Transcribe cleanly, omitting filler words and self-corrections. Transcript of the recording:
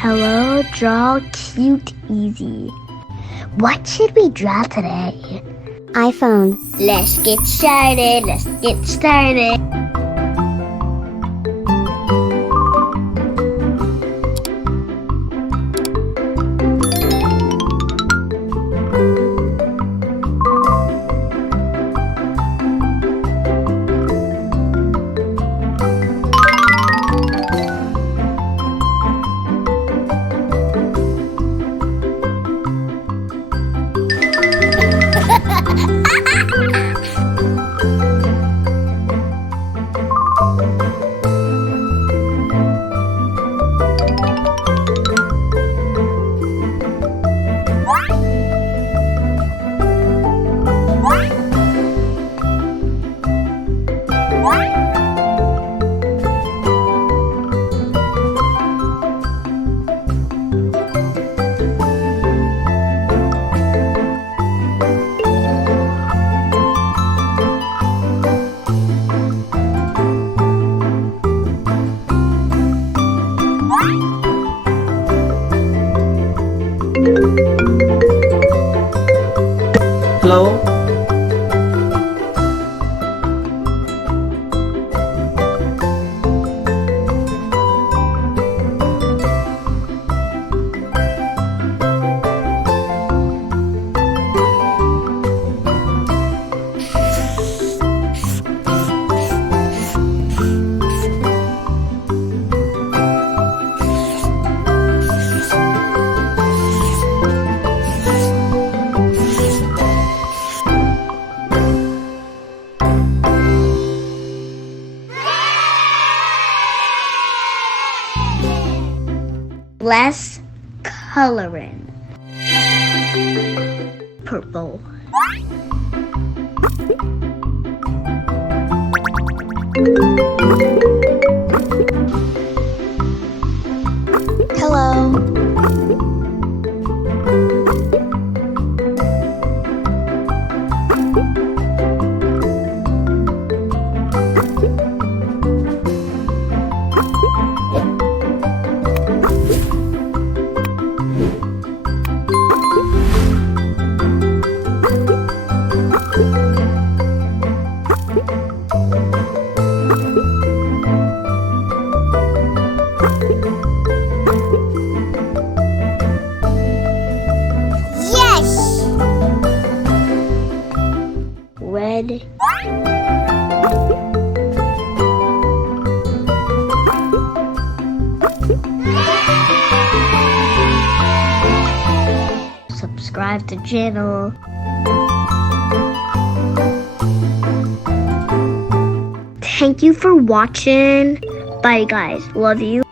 Hello, draw cute easy. What should we draw today? iPhone. Let's get started. Let's get started. Hello. Less coloring. Purple. Hello. Red. Subscribe to channel. Thank you for watching. Bye guys. Love you.